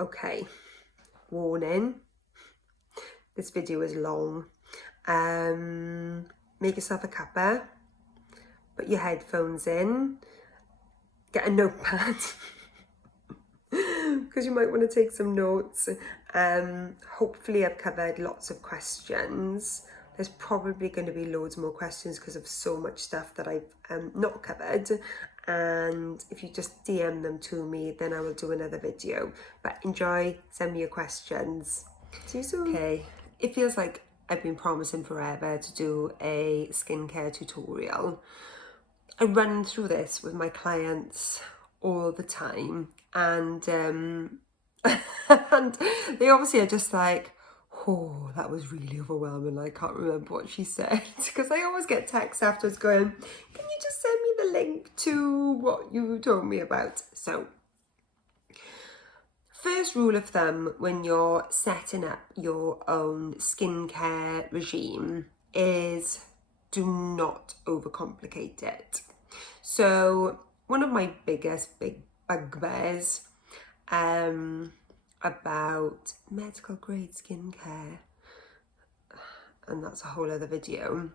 Okay, warning, this video is long. Make yourself a cuppa, put your headphones in, get a notepad because you might want to take some notes. Hopefully I've covered lots of questions. There's probably going to be loads more questions because of so much stuff that I've not covered, and if you just DM them to me, then I will do another video. But enjoy, send me your questions. See you soon. Okay, it feels like I've been promising forever to do a skincare tutorial. I run through this with my clients all the time, and and they obviously are just like, oh, that was really overwhelming, I can't remember what she said, because I always get texts afterwards going, can you just send me the link to what you told me about? So first rule of thumb when you're setting up your own skincare regime is do not overcomplicate it. So one of my biggest bugbears about medical grade skincare, and that's a whole other video,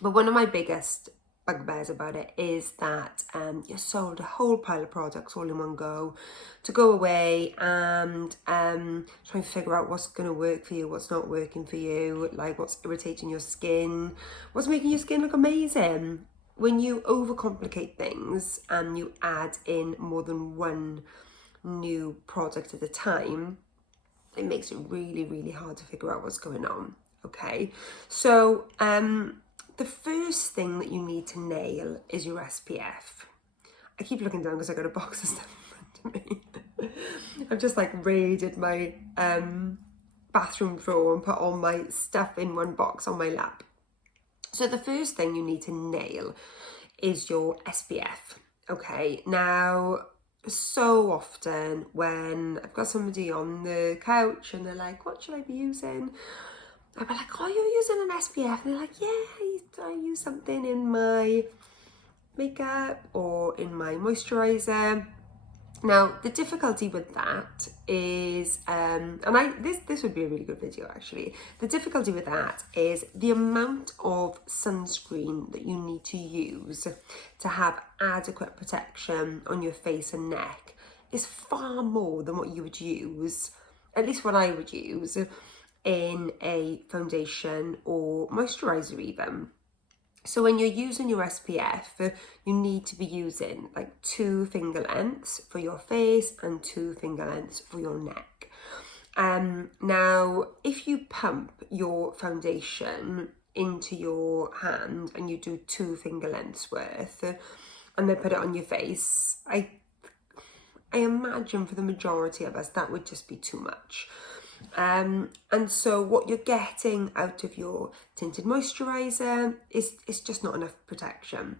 but one of my biggest bugbears about it is that you're sold a whole pile of products all in one go to go away and try and figure out what's going to work for you, what's not working for you, like what's irritating your skin, what's making your skin look amazing. When you overcomplicate things and you add in more than one new product at a time, it makes it really, really hard to figure out what's going on. Okay, so the first thing that you need to nail is your SPF. I keep looking down because I got a box of stuff in front of me. I've just like raided my bathroom drawer and put all my stuff in one box on my lap. So the first thing you need to nail is your SPF. Okay, now so often when I've got somebody on the couch and they're like, what should I be using? I'll be like, oh, you're using an SPF? And they're like, yeah, I use something in my makeup or in my moisturizer. Now, the difficulty with that is, this would be a really good video actually. The difficulty with that is the amount of sunscreen that you need to use to have adequate protection on your face and neck is far more than what you would use, at least what I would use, in a foundation or moisturizer even. So when you're using your SPF, you need to be using like 2 finger lengths for your face and 2 finger lengths for your neck. Now, if you pump your foundation into your hand and you do 2 finger lengths worth and then put it on your face, I imagine for the majority of us that would just be too much. And so what you're getting out of your tinted moisturizer is just not enough protection.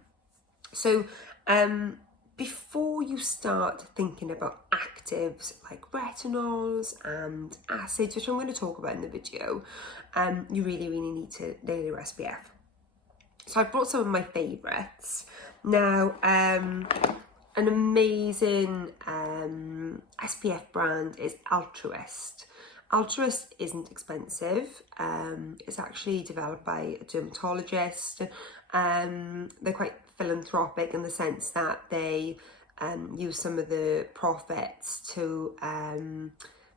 So before you start thinking about actives like retinols and acids, which I'm going to talk about in the video, you really need to nail your SPF. So I brought some of my favorites. Now, an amazing SPF brand is Altruist. Altruist isn't expensive. It's actually developed by a dermatologist. They're quite philanthropic in the sense that they use some of the profits to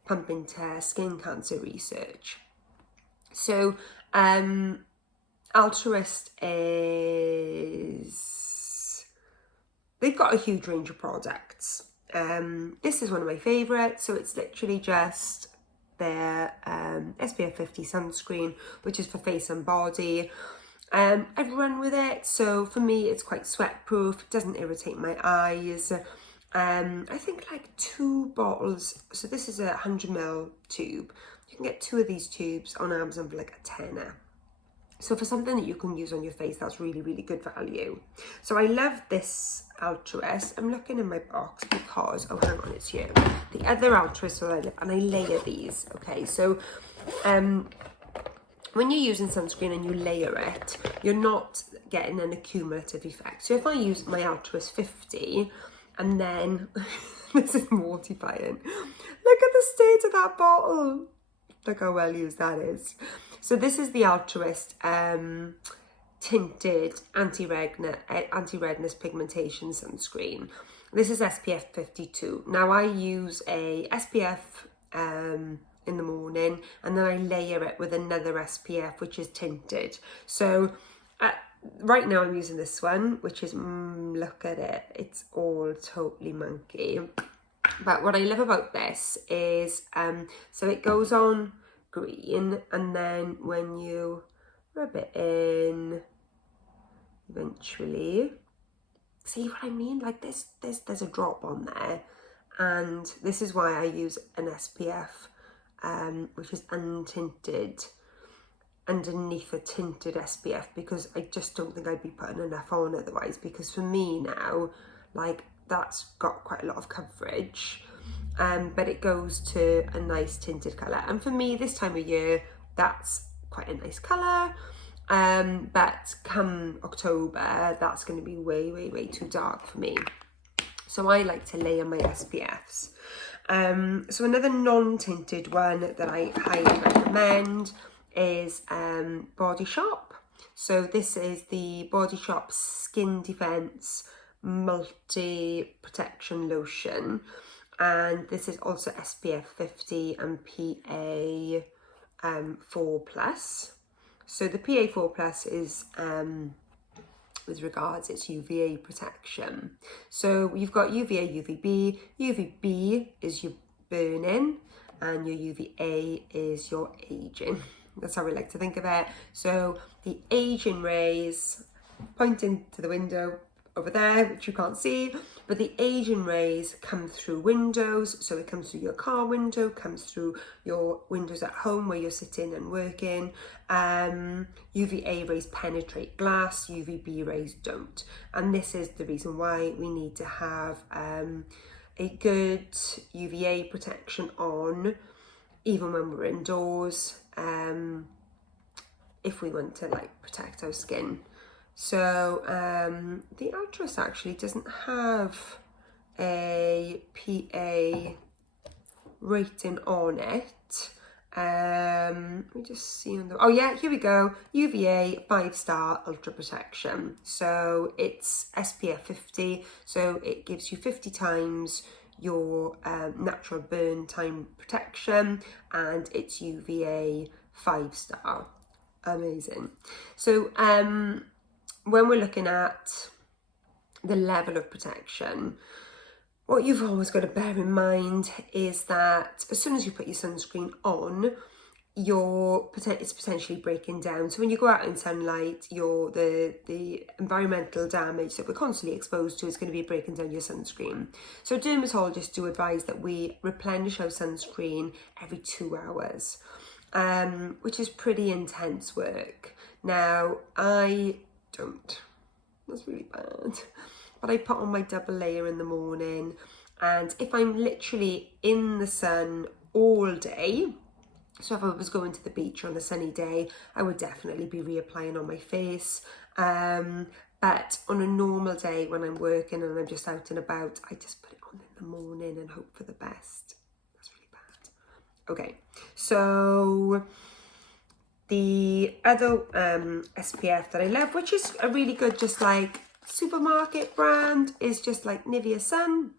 pump into skin cancer research. So Altruist they've got a huge range of products. This is one of my favorites. So it's literally just their SPF 50 sunscreen, which is for face and body. I've run with it, so for me it's quite sweat proof, it doesn't irritate my eyes. I think like 2 bottles, so this is a 100ml tube. You can get 2 of these tubes on Amazon for like a tenner. So for something that you can use on your face, that's really, really good value. So I love this Altruist. I'm looking in my box because, oh, hang on, it's here. The other Altruist, and I layer these, okay? So when you're using sunscreen and you layer it, you're not getting an accumulative effect. So if I use my Altruist 50 and then, this is mortifying, Look at the state of that bottle. Look how well used that is. So this is the Altruist tinted anti-redness pigmentation sunscreen. This is SPF 52. Now I use a SPF in the morning, and then I layer it with another SPF which is tinted. So right now I'm using this one, which is, look at it, it's all totally monkey. But what I love about this is, so it goes on green, and then when you rub it in, eventually, see what I mean? Like there's a drop on there, and this is why I use an SPF, which is untinted, underneath a tinted SPF, because I just don't think I'd be putting enough on otherwise, because for me now, like, that's got quite a lot of coverage, but it goes to a nice tinted colour, and for me this time of year that's quite a nice colour, but come October that's going to be way too dark for me, so I like to layer my SPFs. So another non-tinted one that I highly recommend is Body Shop. So this is the Body Shop Skin Defense Multi Protection Lotion, and this is also SPF 50 and PA 4+. So the PA 4+ is with regards its UVA protection. So you've got UVA, UVB. UVB is your burning, and your UVA is your aging. That's how we like to think of it. So the aging rays, pointing to the window over there, which you can't see, but the aging rays come through windows. So it comes through your car window, comes through your windows at home where you're sitting and working. UVA rays penetrate glass, UVB rays don't. And this is the reason why we need to have a good UVA protection on, even when we're indoors, if we want to like protect our skin. So the Altruist actually doesn't have a PA rating on it. Let me just see on the, oh yeah, here we go, UVA 5-star ultra protection. So it's SPF 50, so it gives you 50 times your natural burn time protection, and it's UVA 5-star. Amazing. So when we're looking at the level of protection, what you've always got to bear in mind is that as soon as you put your sunscreen on, it's potentially breaking down. So when you go out in sunlight, the environmental damage that we're constantly exposed to is going to be breaking down your sunscreen. So dermatologists do advise that we replenish our sunscreen every 2 hours, which is pretty intense work. Now, I don't. That's really bad. But I put on my double layer in the morning, and if I'm literally in the sun all day, so if I was going to the beach on a sunny day, I would definitely be reapplying on my face. But on a normal day when I'm working and I'm just out and about, I just put it on in the morning and hope for the best. That's really bad. Okay, so the other SPF that I love, which is a really good, just like supermarket brand, is just like Nivea Sun.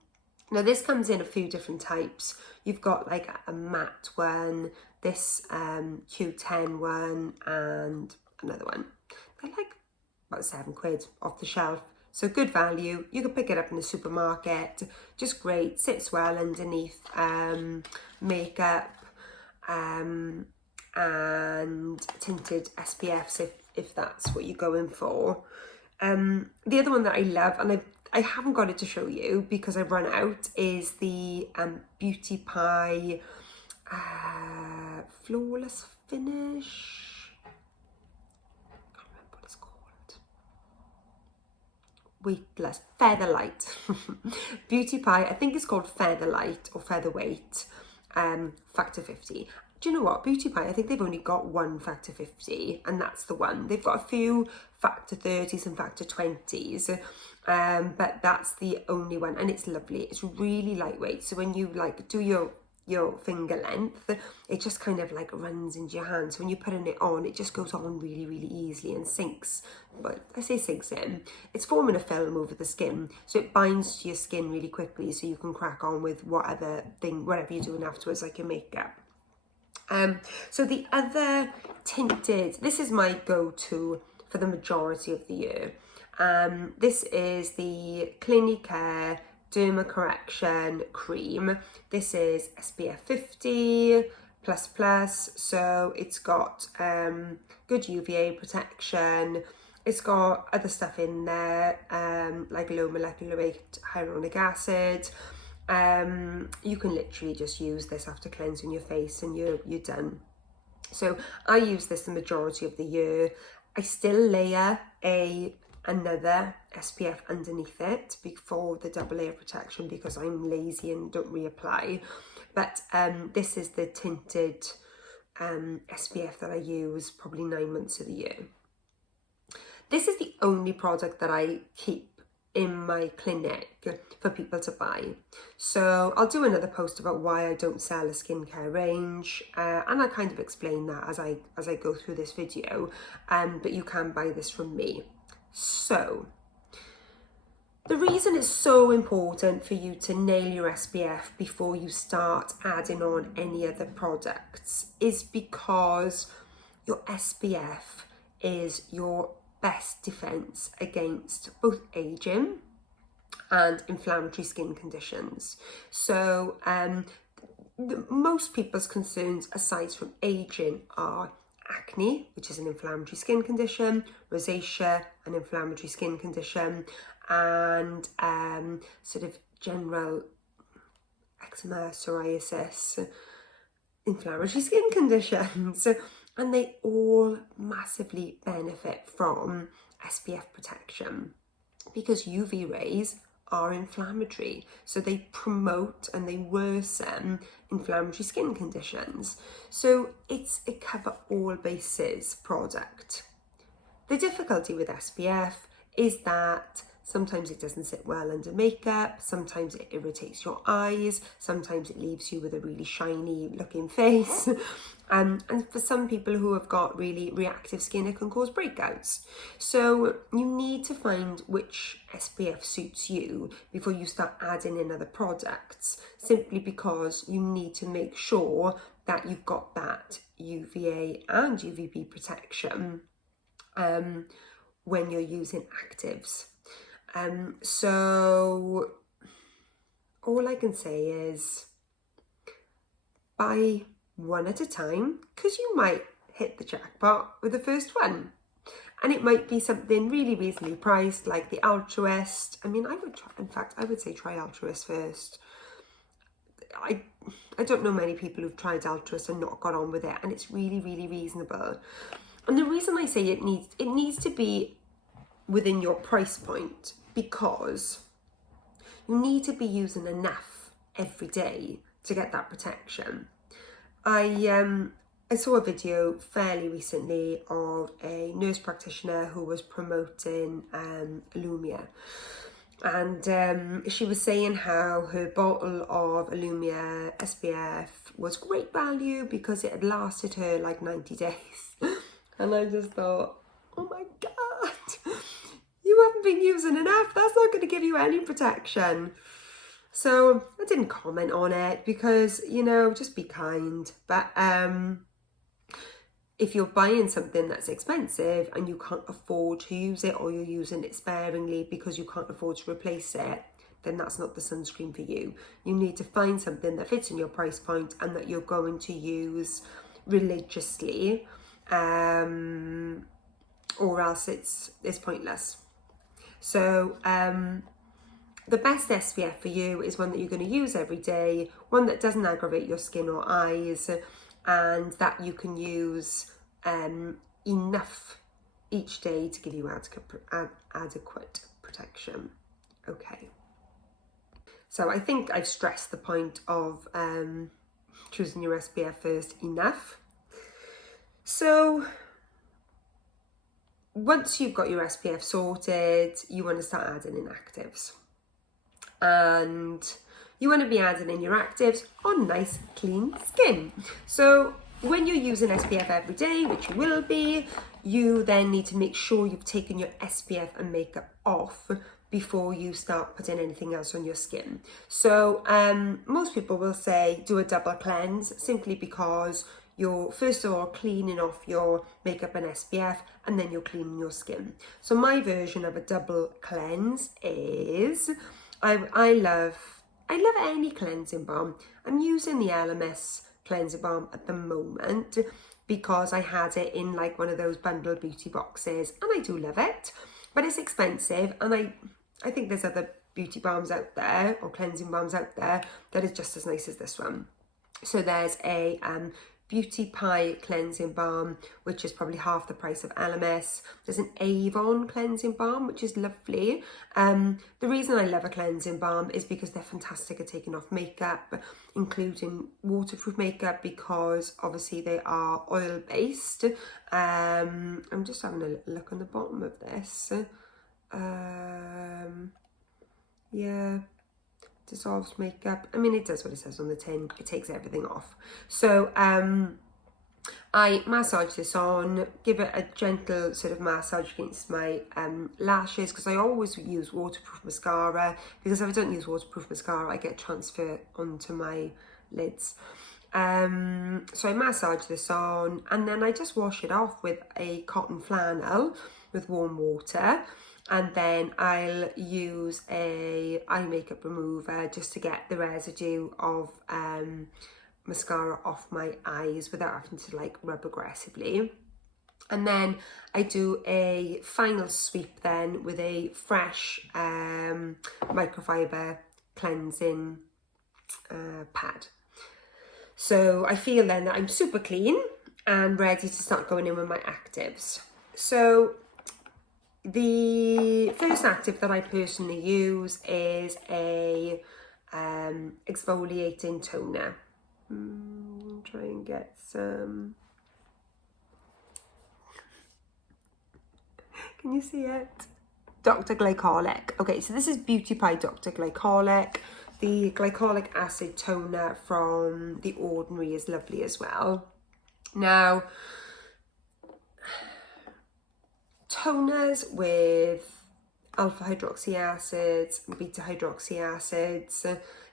Now this comes in a few different types. You've got like a matte one, this Q10 one, and another one. They're like about £7 off the shelf. So good value. You can pick it up in the supermarket. Just great, sits well underneath makeup, and tinted SPFs if that's what you're going for. The other one that I love, and I haven't got it to show you because I've run out, is the Beauty Pie Flawless Finish. I can't remember what it's called. Weightless Featherlight. Beauty Pie, I think it's called Featherlight or Featherweight, Factor 50. Do you know what? Beauty Pie, I think they've only got one Factor 50, and that's the one. They've got a few Factor 30s and Factor 20s, but that's the only one, and it's lovely. It's really lightweight. So when you like do your your finger length, it just kind of like runs into your hand. So when you're putting it on, it just goes on really, really easily and sinks. But I say sinks in. It's forming a film over the skin, so it binds to your skin really quickly, so you can crack on with whatever you're doing afterwards, like your makeup. So the other tinted, this is my go-to for the majority of the year. This is the Clinicare Derma Correction Cream. This is SPF 50 plus, so it's got good UVA protection. It's got other stuff in there, like low molecular weight hyaluronic acid. You can literally just use this after cleansing your face and you're done. So I use this the majority of the year. I still layer another SPF underneath it before the double layer protection because I'm lazy and don't reapply. But this is the tinted SPF that I use probably 9 months of the year. This is the only product that I keep in my clinic for people to buy. So I'll do another post about why I don't sell a skincare range, and I kind of explain that as I go through this video, but you can buy this from me. So the reason it's so important for you to nail your SPF before you start adding on any other products is because your SPF is your best defense against both aging and inflammatory skin conditions. So most people's concerns aside from aging are acne, which is an inflammatory skin condition, rosacea, an inflammatory skin condition, and sort of general eczema, psoriasis, inflammatory skin conditions. And they all massively benefit from SPF protection because UV rays are inflammatory. So they promote and they worsen inflammatory skin conditions. So it's a cover all bases product. The difficulty with SPF is that sometimes it doesn't sit well under makeup, sometimes it irritates your eyes, sometimes it leaves you with a really shiny looking face. And for some people who have got really reactive skin, it can cause breakouts. So you need to find which SPF suits you before you start adding in other products, simply because you need to make sure that you've got that UVA and UVB protection when you're using actives. So all I can say is buy one at a time, because you might hit the jackpot with the first one, and it might be something really reasonably priced like the Altruist. I mean, I would say try Altruist first. I don't know many people who've tried Altruist and not got on with it, and it's really, really reasonable. And the reason I say it needs to be within your price point, because you need to be using enough every day to get that protection. I saw a video fairly recently of a nurse practitioner who was promoting Illumia, and she was saying how her bottle of Illumia SPF was great value because it had lasted her like 90 days. And I just thought, oh my God, you haven't been using enough. That's not going to give you any protection. So I didn't comment on it because, you know, just be kind. But if you're buying something that's expensive and you can't afford to use it, or you're using it sparingly because you can't afford to replace it, then that's not the sunscreen for you. You need to find something that fits in your price point and that you're going to use religiously, or else it's pointless. So the best SPF for you is one that you're going to use every day, one that doesn't aggravate your skin or eyes, and that you can use enough each day to give you adequate protection. Okay. So I think I've stressed the point of choosing your SPF first enough. So once you've got your SPF sorted, you want to start adding in actives. And you want to be adding in your actives on nice clean skin. So when you're using SPF every day, which you will be, you then need to make sure you've taken your SPF and makeup off before you start putting anything else on your skin. So most people will say do a double cleanse, simply because you're first of all cleaning off your makeup and SPF, and then you're cleaning your skin. So my version of a double cleanse is, I love any cleansing balm. I'm using the Elemis cleansing balm at the moment because I had it in like one of those bundle beauty boxes, and I do love it, but it's expensive, and I think there's other beauty balms out there, or cleansing balms out there, that is just as nice as this one. So there's a Beauty Pie cleansing balm, which is probably half the price of Elemis. There's an Avon cleansing balm, which is lovely. The reason I love a cleansing balm is because they're fantastic at taking off makeup, including waterproof makeup, because obviously they are oil-based. I'm just having a look on the bottom of this. Yeah, dissolves makeup. I mean, it does what it says on the tin. It takes everything off. So I massage this on, give it a gentle sort of massage against my lashes, because I always use waterproof mascara, because if I don't use waterproof mascara, I get transfer onto my lids. So I massage this on, and then I just wash it off with a cotton flannel with warm water. And then I'll use a eye makeup remover just to get the residue of mascara off my eyes without having to like rub aggressively. And then I do a final sweep then with a fresh microfiber cleansing pad. So I feel then that I'm super clean and ready to start going in with my actives. So the first active that I personally use is a exfoliating toner. Try and get some. Can you see it? Dr. Glycolic. Okay, so this is Beauty Pie Dr. Glycolic. The glycolic acid toner from The Ordinary is lovely as well. Now, toners with alpha hydroxy acids and beta hydroxy acids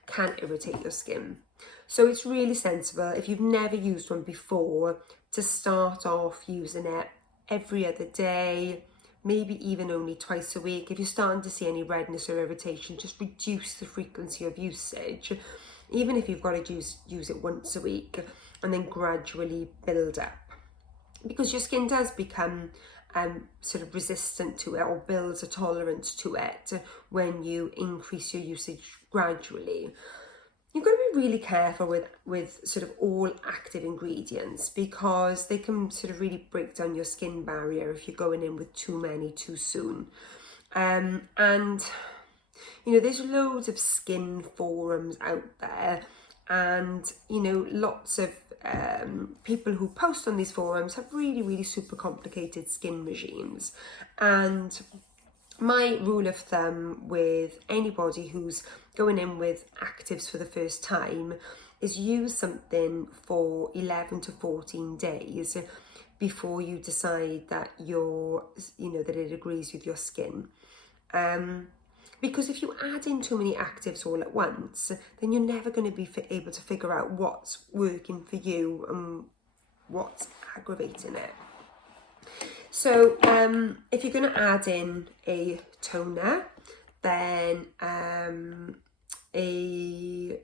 can irritate your skin. So it's really sensible, if you've never used one before, to start off using it every other day, maybe even only twice a week. If you're starting to see any redness or irritation, just reduce the frequency of usage, even if you've got to use it once a week, and then gradually build up. Because your skin does become sort of resistant to it, or builds a tolerance to it, when you increase your usage gradually. You've got to be really careful with sort of all active ingredients, because they can sort of really break down your skin barrier if you're going in with too many too soon. And you know, there's loads of skin forums out there, and you know, lots of people who post on these forums have really super complicated skin regimes. And my rule of thumb with anybody who's going in with actives for the first time is use something for 11 to 14 days before you decide that that it agrees with your skin. Because if you add in too many actives all at once, then you're never going to be able to figure out what's working for you and what's aggravating it. So if you're going to add in a toner, then a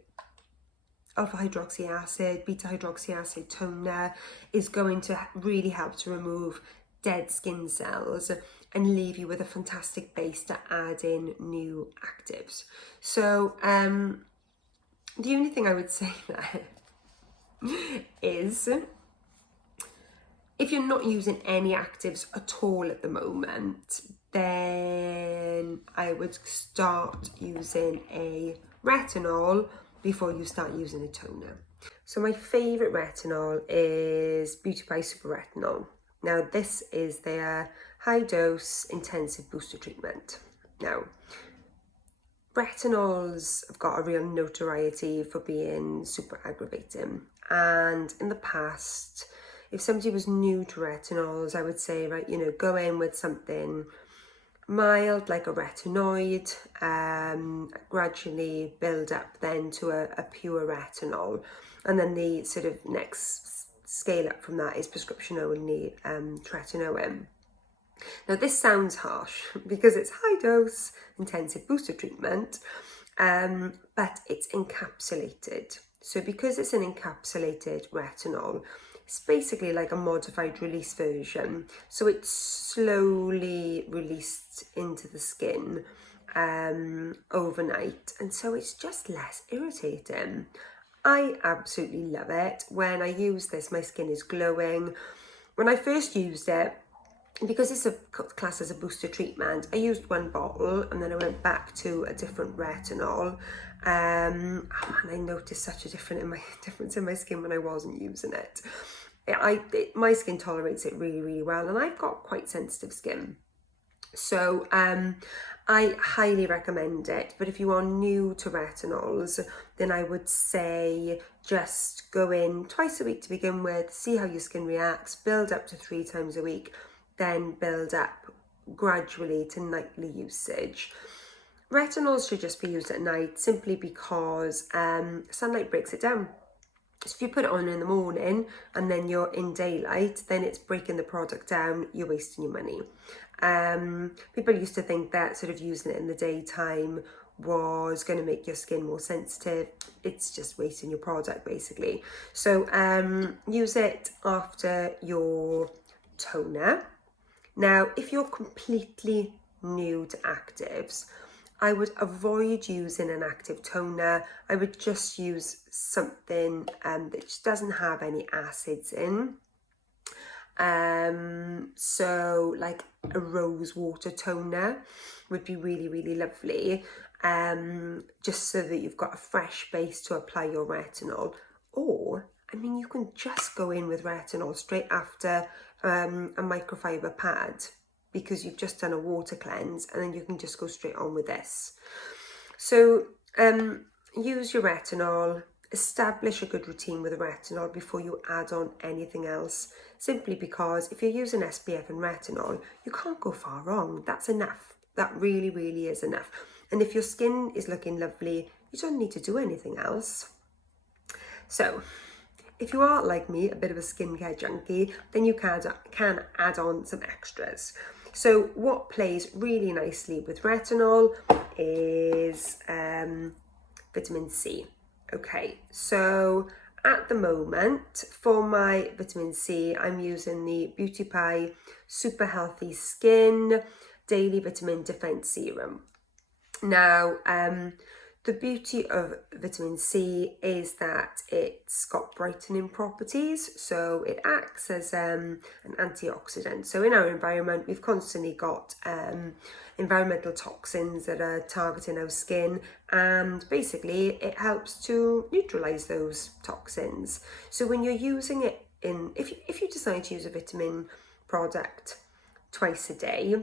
alpha hydroxy acid, beta hydroxy acid toner is going to really help to remove dead skin cells and leave you with a fantastic base to add in new actives. So the only thing I would say there is, if you're not using any actives at all at the moment, then I would start using a retinol before you start using a toner. So my favourite retinol is Beauty Pie Super Retinol. Now this is their high dose intensive booster treatment. Now, retinols have got a real notoriety for being super aggravating. And in the past, if somebody was new to retinols, I would say, right, you know, go in with something mild like a retinoid, gradually build up then to a pure retinol, and then the sort of next scale up from that is prescription only tretinoin. Now this sounds harsh because it's high dose intensive booster treatment, but it's encapsulated. So because it's an encapsulated retinol, it's basically like a modified release version. So it's slowly released into the skin overnight, and so it's just less irritating. I absolutely love it. When I use this, my skin is glowing. When I first used it, because it's a class as a booster treatment, I used one bottle and then I went back to a different retinol, and I noticed such a difference in my skin when I wasn't using it. My skin tolerates it really, really well, and I've got quite sensitive skin. So I highly recommend it. But if you are new to retinols, then I would say just go in twice a week to begin with, see how your skin reacts, build up to 3 times a week, then build up gradually to nightly usage. Retinols should just be used at night simply because sunlight breaks it down. So if you put it on in the morning and then you're in daylight, then it's breaking the product down, you're wasting your money. People used to think that sort of using it in the daytime was going to make your skin more sensitive. It's just wasting your product basically. So use it after your toner. Now, if you're completely new to actives, I would avoid using an active toner. I would just use something that just doesn't have any acids in. So like a rose water toner would be really, really lovely. Just so that you've got a fresh base to apply your retinol. Or, I mean, you can just go in with retinol straight after a microfiber pad, because you've just done a water cleanse, and then you can just go straight on with this. So use your retinol, establish a good routine with a retinol before you add on anything else, simply because if you're using SPF and retinol, you can't go far wrong. That's enough. That really, really is enough. And if your skin is looking lovely, you don't need to do anything else. So if you are like me, a bit of a skincare junkie, then you can add on some extras. So what plays really nicely with retinol is vitamin C. Okay, so at the moment for my vitamin C, I'm using the Beauty Pie Super Healthy Skin Daily Vitamin Defense Serum. Now, the beauty of vitamin C is that it's got brightening properties, so it acts as an antioxidant. So in our environment, we've constantly got environmental toxins that are targeting our skin, and basically it helps to neutralize those toxins. So when you're using it if you decide to use a vitamin product twice a day,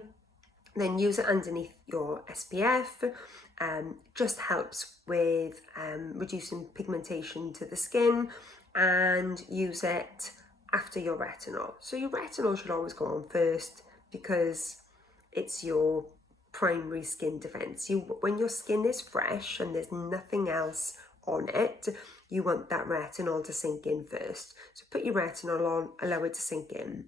then use it underneath your SPF. Just helps with reducing pigmentation to the skin, and use it after your retinol. So your retinol should always go on first because it's your primary skin defense. When your skin is fresh and there's nothing else on it, you want that retinol to sink in first. So put your retinol on, allow it to sink in.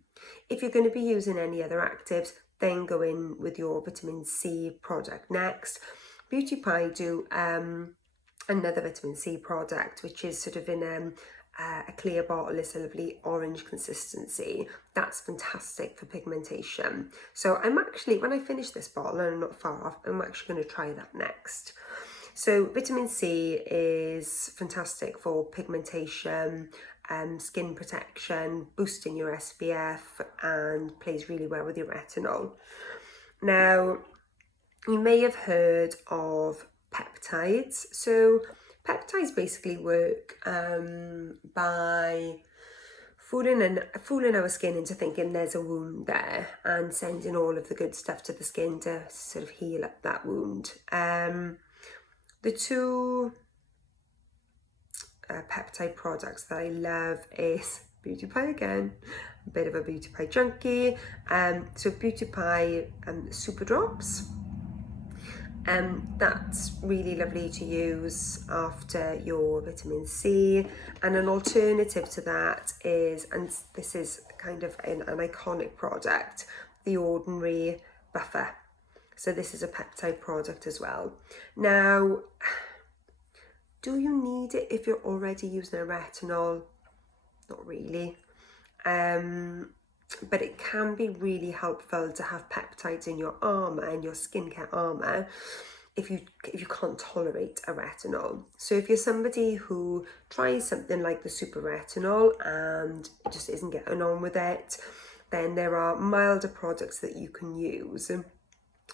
If you're going to be using any other actives, then go in with your vitamin C product next. Beauty Pie do another vitamin C product, which is sort of in a clear bottle. It's a lovely orange consistency. That's fantastic for pigmentation. So I'm actually, when I finish this bottle, and I'm not far off, I'm actually going to try that next. So vitamin C is fantastic for pigmentation, skin protection, boosting your SPF, and plays really well with your retinol. Now, you may have heard of peptides. So peptides basically work by fooling our skin into thinking there's a wound there, and sending all of the good stuff to the skin to sort of heal up that wound. The two peptide products that I love is Beauty Pie again, a bit of a Beauty Pie junkie. So Beauty Pie Super Drops. That's really lovely to use after your vitamin C. And an alternative to that is, and this is kind of an iconic product, The Ordinary Buffer. So this is a peptide product as well. Now, do you need it if you're already using a retinol? Not really. But it can be really helpful to have peptides in your armour, in your skincare armour, if you can't tolerate a retinol. So if you're somebody who tries something like the super retinol and it just isn't getting on with it, then there are milder products that you can use.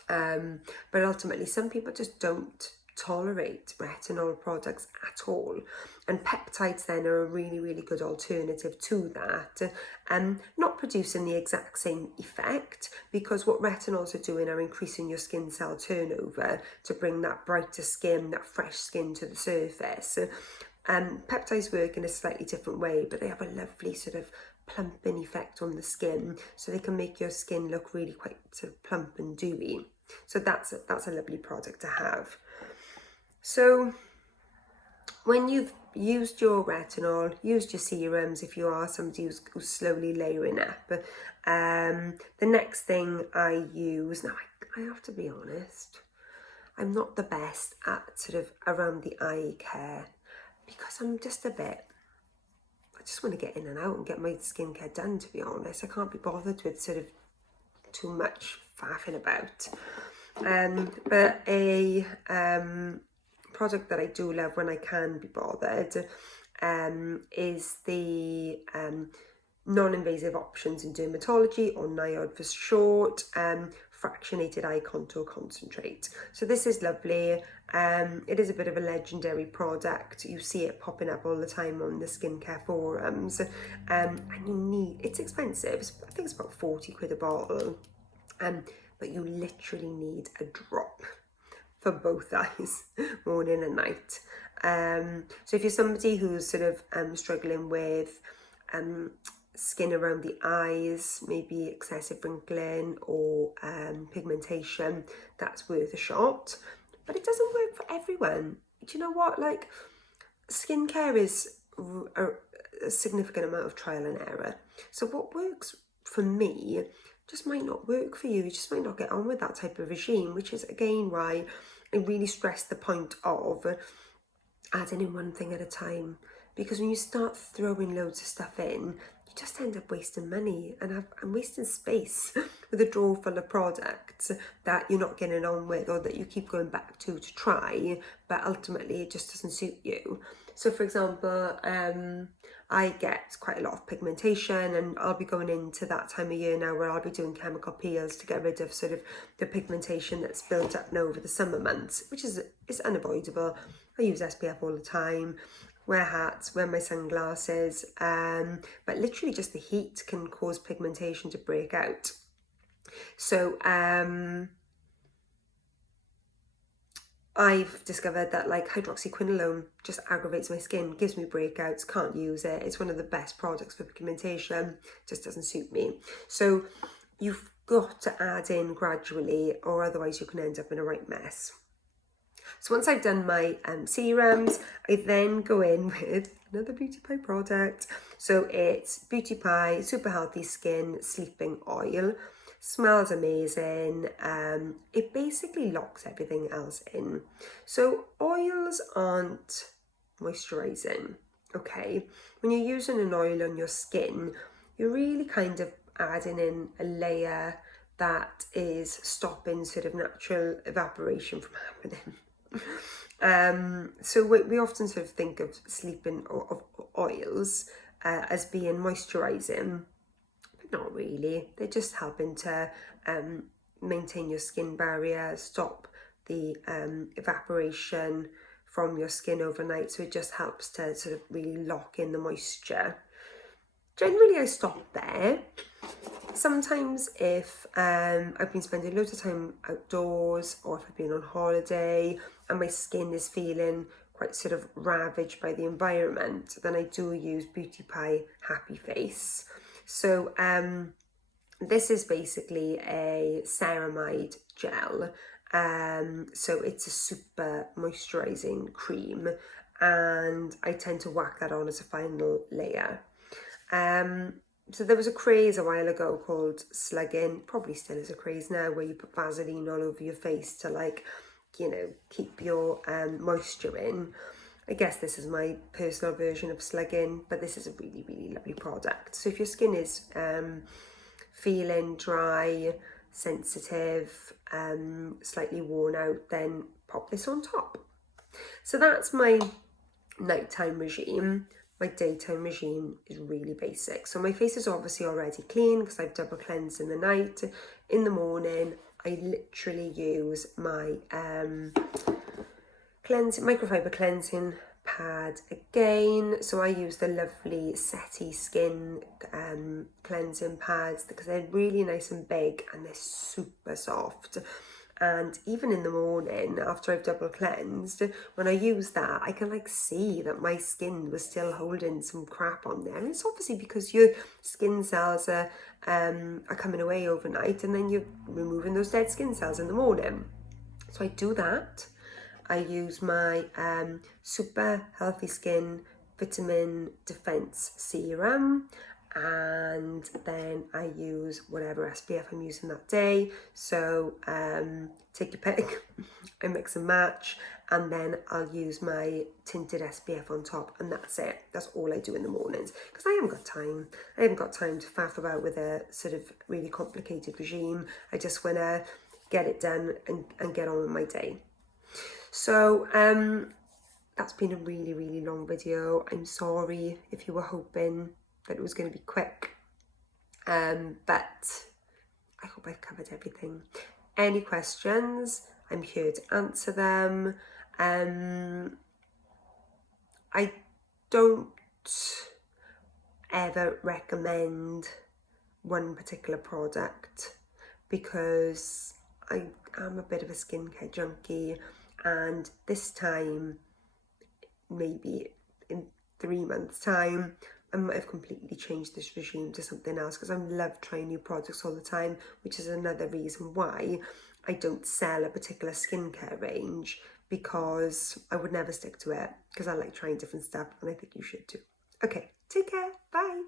But ultimately, some people just don't tolerate retinol products at all, and peptides then are a really, really good alternative to that, not producing the exact same effect, because what retinols are doing are increasing your skin cell turnover to bring that brighter skin, that fresh skin to the surface. Peptides work in a slightly different way, but they have a lovely sort of plumping effect on the skin, so they can make your skin look really quite sort of plump and dewy. So that's a lovely product to have. So when you've used your retinol, used your serums, if you are somebody who's slowly layering up, the next thing I use, now I have to be honest, I'm not the best at sort of around the eye care, because I'm just a bit, I just want to get in and out and get my skincare done, to be honest. I can't be bothered with sort of too much faffing about. But a product that I do love when I can be bothered is the non-invasive options in dermatology, or NIOD for short, fractionated eye contour concentrate. So this is lovely. It is a bit of a legendary product. You see it popping up all the time on the skincare forums, and it's expensive. I think it's about 40 quid a bottle, but you literally need a drop for both eyes, morning and night. So if you're somebody who's sort of struggling with skin around the eyes, maybe excessive wrinkling or pigmentation, that's worth a shot. But it doesn't work for everyone. Do you know what? Like, skincare is a significant amount of trial and error. So what works for me just might not work for you. You just might not get on with that type of regime, which is again why I really stress the point of adding in one thing at a time. Because when you start throwing loads of stuff in, you just end up wasting money, and I'm wasting space with a drawer full of products that you're not getting on with, or that you keep going back to try, but ultimately it just doesn't suit you. So for example, I get quite a lot of pigmentation, and I'll be going into that time of year now where I'll be doing chemical peels to get rid of sort of the pigmentation that's built up now over the summer months, which is unavoidable. I use SPF all the time, wear hats, wear my sunglasses, but literally just the heat can cause pigmentation to break out. So I've discovered that like hydroxyquinolone just aggravates my skin, gives me breakouts, can't use it. It's one of the best products for pigmentation, just doesn't suit me. So you've got to add in gradually, or otherwise you can end up in a right mess. So once I've done my serums, I then go in with another Beauty Pie product. So it's Beauty Pie Super Healthy Skin Sleeping Oil. Smells amazing. It basically locks everything else in. So oils aren't moisturizing, okay? When you're using an oil on your skin, you're really kind of adding in a layer that is stopping sort of natural evaporation from happening. So we often sort of think of sleeping of oils as being moisturizing, but not really. They're just helping to maintain your skin barrier, stop the evaporation from your skin overnight. So it just helps to sort of really lock in the moisture. Generally, I stop there. Sometimes if I've been spending loads of time outdoors, or if I've been on holiday, and my skin is feeling quite sort of ravaged by the environment, then I do use Beauty Pie Happy Face. So this is basically a ceramide gel. So it's a super moisturizing cream, and I tend to whack that on as a final layer. So there was a craze a while ago called slugging, probably still is a craze now, where you put Vaseline all over your face to, like, you know, keep your moisture in. I guess this is my personal version of slugging, but this is a really, really lovely product. So if your skin is feeling dry, sensitive, slightly worn out, then pop this on top. So that's my nighttime regime. My daytime regime is really basic. So my face is obviously already clean because I've double cleansed in the night. In the morning, I literally use my microfiber cleansing pad again. So I use the lovely Seti Skin cleansing pads because they're really nice and big and they're super soft. And even in the morning, after I've double cleansed, when I use that, I can like see that my skin was still holding some crap on there. And it's obviously because your skin cells are coming away overnight, and then you're removing those dead skin cells in the morning. So I do that. I use my Super Healthy Skin Vitamin Defense Serum, and then I use whatever SPF I'm using that day. So take your pick. I mix and match, and then I'll use my tinted SPF on top, and that's it. That's all I do in the mornings because I haven't got time. I haven't got time to faff about with a sort of really complicated regime. I just want to get it done and get on with my day. So that's been a really, really long video. I'm sorry if you were hoping that it was going to be quick, but I hope I've covered everything. Any questions, I'm here to answer them. I don't ever recommend one particular product because I am a bit of a skincare junkie, and this time, maybe in 3 months' time, I might have completely changed this regime to something else because I love trying new products all the time, which is another reason why I don't sell a particular skincare range, because I would never stick to it because I like trying different stuff, and I think you should too. Okay, take care, bye.